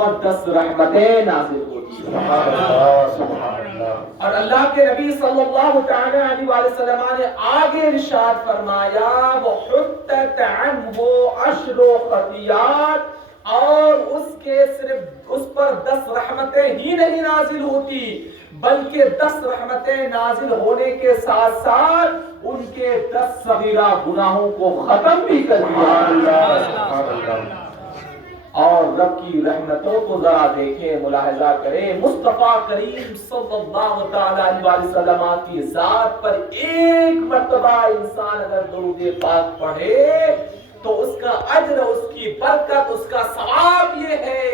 پر 10 رحمتیں نازل ہوتی ہیں۔ اور اللہ کے نبی صلی اللہ تعالی علیہ وسلم نے آگے ارشاد فرمایا وَحُطَّتْ عَنْهُ 10 خطیات، اور اس پر 10 رحمتیں ہی نہیں نازل ہوتی بلکہ 10 رحمتیں نازل ہونے کے ساتھ ساتھ ان کے 10 صغیرہ گناہوں کو ختم بھی کر دیا۔ اور رب کی رحمتوں کو ذرا دیکھیں، ملاحظہ کریں، مصطفیٰ کریم صلی اللہ تعالی علیہ وسلم کی ذات پر ایک مرتبہ انسان اگر درود پاک پڑھے تو اس کا اجر، اس کی برکت، اس کا ثواب یہ ہے،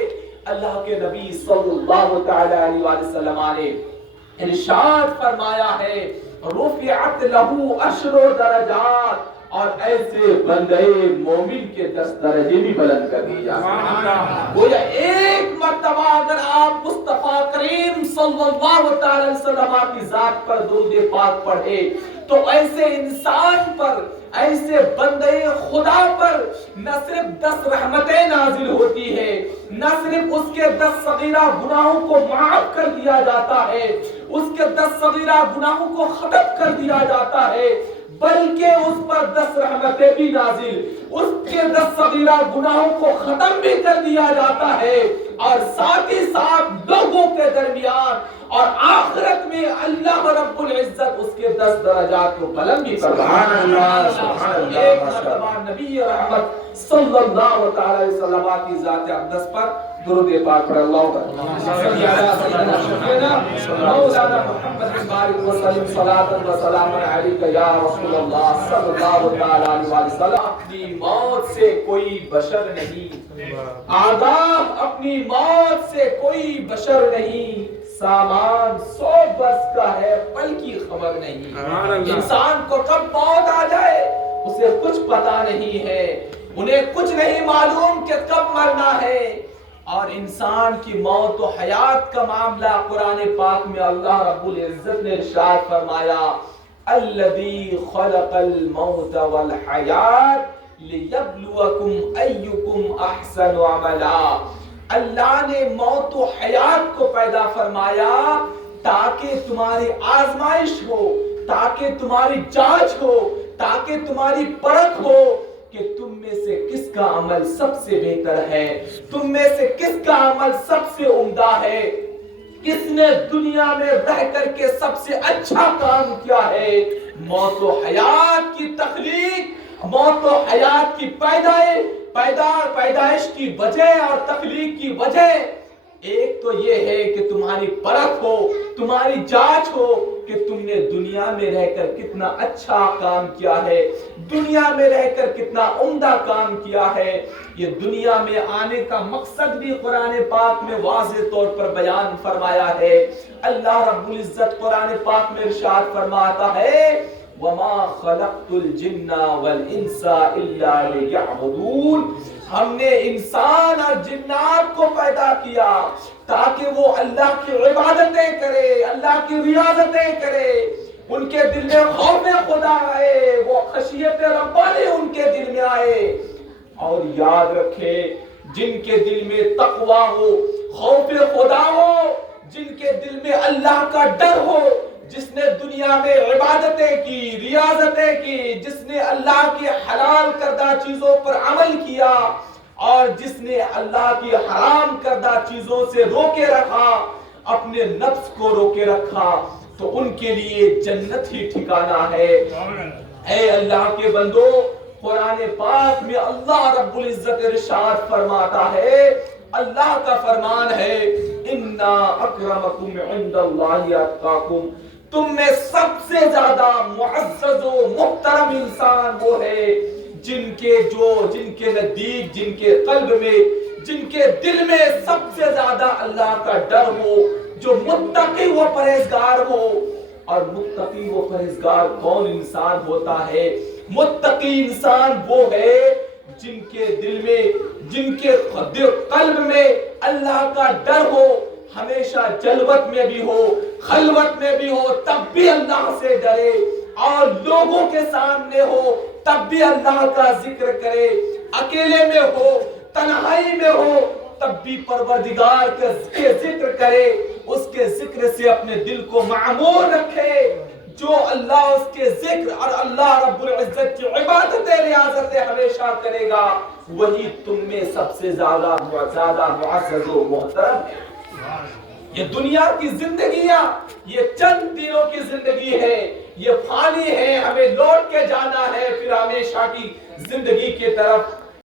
اللہ کے نبی صلی اللہ تعالی علیہ وسلم نے ارشاد فرمایا ہے رفعت له 10 درجات، اور ایسے بندے مومن کے 10 درجے بھی بلند کر دیے جاتے ہیں۔ گویا ایک مرتبہ اگر آپ مصطفیٰ کریم صلی اللہ تعالی علیہ وسلم کی ذات پر درود پاک پڑھے تو ایسے انسان پر، ایسے بندے خدا پر نہ صرف 10 رحمتیں نازل ہوتی ہے، نہ صرف اس کے 10 صغیرہ گناہوں کو معاف کر دیا جاتا ہے، اس کے 10 صغیرہ گناہوں کو ختم کر دیا جاتا ہے، بلکہ اس پر 10 رحمتیں بھی نازل، اس کے 10 صغیرہ گناہوں کو ختم بھی کر دیا جاتا ہے، اور ساتھ ہی ساتھ لوگوں کے درمیان اور آخرت میں اللہ رب العزت اس کے 10 درجات کو بلند بھی کرتا ہے۔ سبحان اللہ، سبحان اللہ۔ ایک مرتبہ نبی رحمت صلی اللہ تعالی علیہ وسلم کی ذات اقدس پر درود پاک پڑھ اللہ صلی علی سیدنا شفیعنا مولانا محمد بارک وسلم صلاۃ و سلام علیک یا رسول اللہ صلی اللہ تعالی علیہ وسلم۔ اپنی موت سے کوئی بشر نہیں، آداب اپنی موت سے کوئی بشر نہیں، سامان 100 برس کا ہے پل کی خبر نہیں۔ انسان کو کب موت آ جائے اسے کچھ پتا نہیں ہے، انہیں کچھ نہیں معلوم کہ کب مرنا ہے۔ اور انسان کی موت و حیات کا معاملہ قرآن پاک میں اللہ رب العزت نے ارشاد فرمایا الذی خلق الموت والحیات لیبلوکم ایکم احسن عملا۔ اللہ نے موت و حیات کو پیدا فرمایا تاکہ تمہاری آزمائش ہو، تاکہ تمہاری جانچ ہو، تاکہ تمہاری پرکھ ہو کہ تم میں سے کس کا عمل سب سے بہتر ہے، تم میں سے کس کا عمل سب سے عمدہ ہے، کس نے دنیا میں رہ کر کے سب سے اچھا کام کیا ہے۔ موت و حیات کی تخلیق، موت و حیات کی پیدائش کی وجہ اور تخلیق کی وجہ ایک تو یہ ہے کہ تمہاری پرکھ ہو، تمہاری جانچ ہو کہ تم نے دنیا میں رہ کر کتنا اچھا کام کیا ہے، دنیا میں رہ کر کتنا عمدہ کام کیا ہے۔ یہ دنیا میں آنے کا مقصد بھی قرآن پاک میں واضح طور پر بیان فرمایا ہے۔ اللہ رب العزت قرآن پاک میں ارشاد فرماتا ہے وَمَا خَلَقْتُ الْجِنَّ وَالْإِنسَ إِلَّا لِيَعْبُدُونَ۔ ہم نے انسان اور جنات کو پیدا کیا تاکہ وہ اللہ کی عبادتیں کرے، اللہ کی ریاضتیں کرے، ان کے دل میں خوف خدا آئے، وہ خشیت ربانی ان کے دل میں آئے۔ اور یاد رکھے جن کے دل میں تقوی ہو، خوف خدا ہو، جن کے دل میں اللہ کا ڈر ہو، جس نے دنیا میں عبادتیں کی، ریاضتیں کی، جس نے اللہ کی حلال کردہ چیزوں پر عمل کیا اور جس نے اللہ کی حرام کردہ چیزوں سے روکے رکھا، اپنے نفس کو روکے رکھا، تو ان کے لیے جنت ہی ٹھکانہ ہے۔ اے اللہ کے بندو، قرآن پاک میں اللہ رب العزت ارشاد فرماتا ہے، اللہ کا فرمان ہے اِنَّا أَكْرَمَكُمْ عِنْدَ اللَّهِ أَتْقَاكُمْ، تم میں سب سے زیادہ معزز و محترم انسان وہ ہے جن کے نزدیک، جن کے قلب میں، جن کے دل میں سب سے زیادہ اللہ کا ڈر ہو، جو متقی و پرہیزگار ہو۔ اور متقی و پرہیزگار کون انسان ہوتا ہے؟ متقی انسان وہ ہے جن کے دل میں، جن کے قلب میں اللہ کا ڈر ہو، ہمیشہ جلوت میں بھی ہو، خلوت میں بھی ہو، تب بھی اللہ سے ڈرے، اور لوگوں کے سامنے ہو تب بھی اللہ کا ذکر کرے، اکیلے میں ہو، تنہائی میں ہو، تب بھی پروردگار کے ذکر کرے، اس کے ذکر سے اپنے دل کو معمور رکھے. جو اللہ اس کے ذکر اور اللہ رب العزت کی عبادت ریاضت ہمیشہ کرے گا، وہی تم میں سب سے زیادہ معزز و محترم ہے. یہ دنیا کی زندگیاں یہ چند دنوں کی زندگی ہے، یہ فانی ہے، ہمیں لوٹ کے جانا ہے پھر ہمیشہ کی زندگی کی طرف.